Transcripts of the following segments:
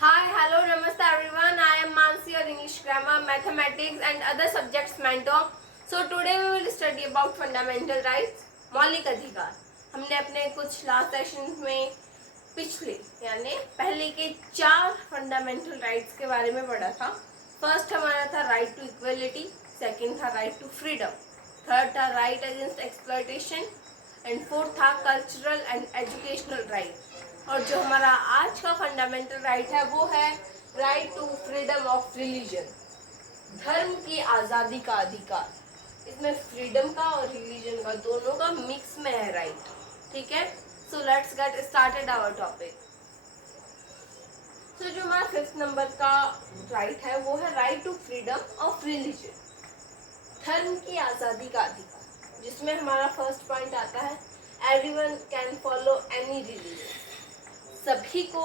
Hi, hello, namaste everyone. I am Mansi, your English grammar, mathematics and other subjects mentor. So today we will study about fundamental rights, मौलिक अधिकार. हमने अपने कुछ last session में पिछले यानी पहले के 4 फंडामेंटल राइट्स के बारे में पढ़ा था. फर्स्ट हमारा था राइट टू इक्वलिटी, सेकंड था राइट टू फ्रीडम, थर्ड था right against exploitation and fourth था कल्चरल एंड एजुकेशनल राइट. और जो हमारा आज का फंडामेंटल राइट है वो है right to freedom of religion, धर्म की आज़ादी का अधिकार. इसमें फ्रीडम का और रिलीजन का दोनों का मिक्स में है राइट. ठीक है, so let's get started our topic. So जो हमारा 5th नंबर का राइट है वो है right to freedom of religion, धर्म की आज़ादी का अधिकार. जिसमें हमारा फर्स्ट पॉइंट आता है everyone can follow any religion. सभी को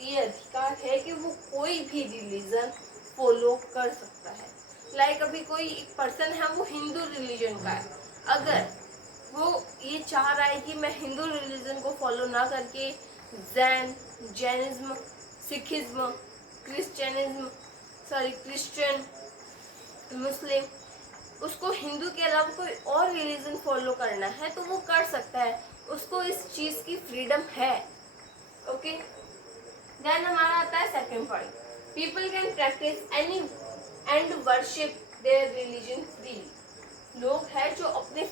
ये अधिकार है कि वो कोई भी रिलीजन फॉलो कर सकता है. लाइक अभी कोई एक पर्सन है वो हिंदू रिलीजन का है, अगर वो ये चाह रहा है कि मैं हिंदू रिलीजन को फॉलो ना करके जैनिज्म, सिखिज्म, क्रिश्चियन, मुस्लिम, उसको हिंदू के अलावा कोई और रिलीजन फॉलो करना है तो वो कर सकता है. उसको इस चीज़ की फ्रीडम है. ओके, देन हमारा आता है second point, people can practice any and worship their religion freely. लोग हैं जो अपने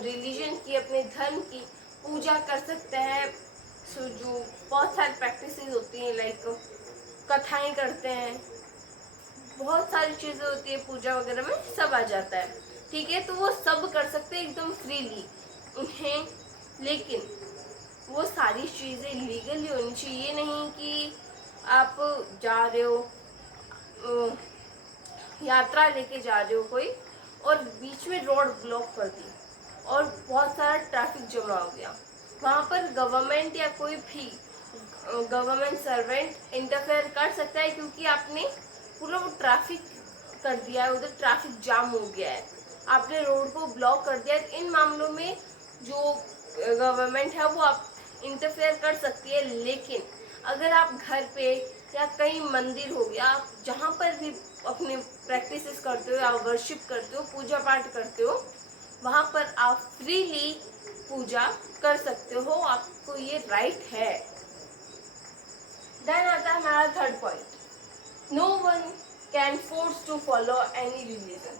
रिलीजन की, अपने धर्म की पूजा कर सकते हैं. सो जो बहुत सारी प्रैक्टिसेस होती हैं, लाइक कथाएं करते हैं, बहुत सारी चीज़ें होती है पूजा वगैरह में, सब आ जाता है. ठीक है, तो वो सब कर सकते हैं एकदम फ्रीली उन्हें. लेकिन वो सारी चीज़ें लीगली होनी चाहिए. नहीं कि आप जा रहे हो, यात्रा लेके जा रहे हो कोई, और बीच में रोड ब्लॉक कर दी और बहुत सारा ट्रैफिक जमा हो गया. वहाँ पर गवर्नमेंट या कोई भी गवर्नमेंट सर्वेंट इंटरफेयर कर सकता है, क्योंकि आपने पूरा वो ट्रैफिक कर दिया है, उधर ट्रैफिक जाम हो गया है, आपने रोड को ब्लॉक कर दिया है. इन मामलों में जो गवर्नमेंट है वो आप इंटरफेयर कर सकती है. लेकिन अगर आप घर पे या कहीं मंदिर हो गया, आप जहाँ पर भी अपने प्रैक्टिसेस करते हो या वर्शिप करते हो, पूजा पाठ करते हो, वहाँ पर आप फ्रीली पूजा कर सकते हो. आपको ये राइट है. देन आता है हमारा third point, no one can force to follow any religion.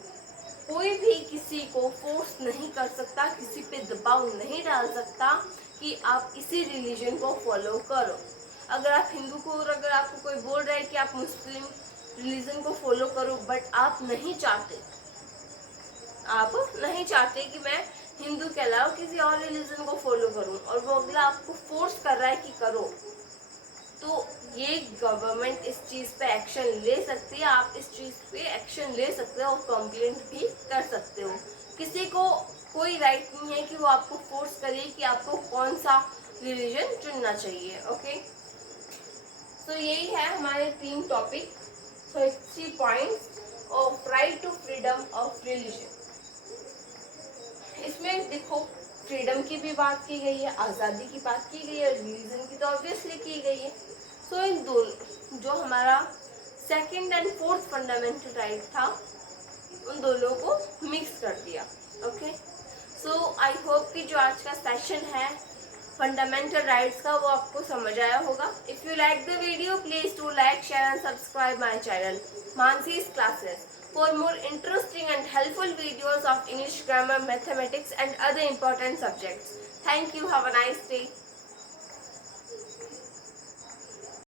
कोई भी किसी को फोर्स नहीं कर सकता, किसी पे दबाव नहीं डाल सकता कि आप इसी रिलीजन को फॉलो करो. अगर आप हिंदू को, और अगर आपको कोई बोल रहा है कि आप मुस्लिम रिलीजन को फॉलो करो, बट आप नहीं चाहते कि मैं हिंदू के अलावा किसी और रिलीजन को फॉलो करूं, और वो अगला आपको फोर्स कर रहा है कि करो, तो ये गवर्नमेंट इस चीज़ पे एक्शन ले सकती है. आप इस चीज़ पे एक्शन ले सकते हो और कंप्लेंट भी कर सकते हो. किसी को कोई राइट नहीं है कि वो आपको फोर्स करे कि आपको कौन सा रिलीजन चुनना चाहिए. ओके, तो यही है हमारे 3 topic, 3 points of right to freedom of religion. इसमें देखो, फ्रीडम की भी बात की गई है, आज़ादी की बात की गई है, रिलीजन की तो ऑब्वियसली की गई है. सो इन दोनों, जो हमारा second and fourth fundamental right था, उन दोनों को मिक्स कर दिया. ओके, सो आई होप कि जो आज का सेशन है फंडामेंटल राइट्स का, वो आपको समझ आया होगा. If you like the video, please do like, share and subscribe my channel Mansi's classes for more interesting and helpful videos of English grammar, mathematics and other important subjects. Thank you. Have a nice day.